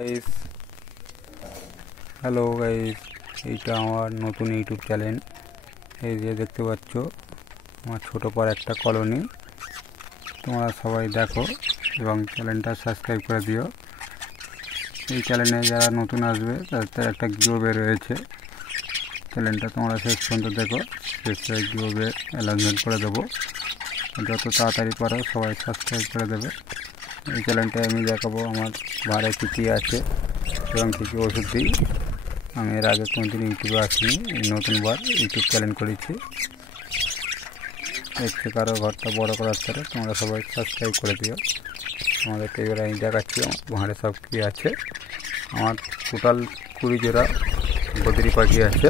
Guys, hello guys, এইটা আমার নতুন ইউটিউব চ্যানেল। এই যে দেখতে পাচ্ছ আমার ছোট পর একটা কলোনি। তোমরা সবাই দেখো এবং চ্যানেলটা সাবস্ক্রাইব করে দিও। এই চ্যানেলে যারা নতুন আসবে তাদের একটা গিভওয়ে রয়েছে। চ্যানেলটা তোমরা শেষ পর্যন্ত দেখো, শেষে গিভওয়ে অ্যানাউন্সমেন্ট করে দেবো। যত তাড়াতাড়ি পারো সবাই সাবস্ক্রাইব করে দেবে। এই চ্যানেলটায় আমি দেখাবো আমার বাড়ি কী কী আছে এবং কী কী ওষুধ দিই। আমি এর আগে কোনোদিন ইউটিউবে আসিনি, এই নতুনবার ইউটিউব চ্যানেল করেছি। এর কারো ঘরটা বড় করার পরে তোমরা সবাই সাবস্ক্রাইব করে দিও। আমাদেরকে এবার আমি দেখাচ্ছি আমার ঘরে সব কী আছে। আমার টোটাল 20 জোড়া বদ্রি পাখি আছে।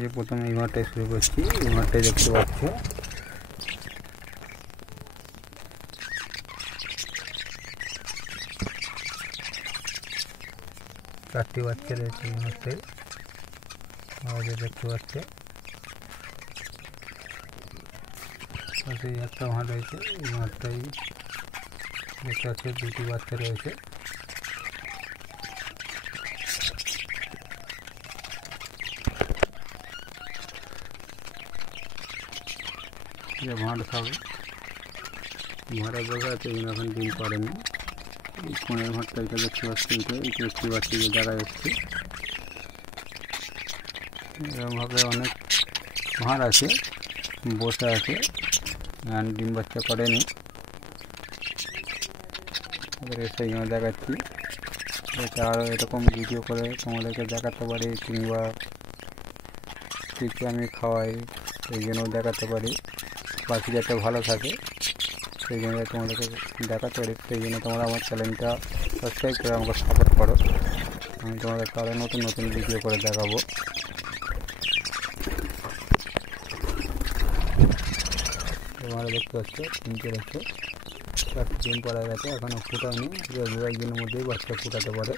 যে প্রথমে এই ঘরটায় শুরু করছি, এই ঘরটায় দেখতে পাচ্ছ চারটি বাচ্চা রয়েছে। এই ঘরটায় আমাদের দেখতে পাচ্ছে পাশেই একটা ঘর রয়েছে। এই ঘরটাই দেখতে পাচ্ছে দুটি বাচ্চা রয়েছে। ঘর সব ঘরে বসে আছে, এগুলো এখন ডিম পারেনি। এই কোণের ঘরটা এটা দেখতে পাচ্ছি, এটা একটি বাচ্চাকে দেখা যাচ্ছে। এরকমভাবে অনেক ঘর আছে, বসে আছে, ডিম বাচ্চা করেনি। সেইগুলো দেখাচ্ছি, এটা আরও এরকম ভিডিও করে তোমাদেরকে দেখাতে পারি, কিংবা কী কী আমি খাওয়াই সেই জন্য দেখাতে পারি। পাখি যাতে ভালো থাকে সেই জন্য তোমাদেরকে দেখাতে পারি। সেই জন্য তোমরা আমার চ্যানেলটা সাবস্ক্রাইব করে আমাকে সাপোর্ট করো। আমি তোমাদেরকে আরও নতুন নতুন ভিডিও করে দেখাবো। তোমরা দেখতে পাচ্ছ তিনটে রেখে চারটে ডিম পড়া গেছে, এখনও ফুটায়নি। 2 একদিনের মধ্যেই বাচ্চা ফুটাতে পারে।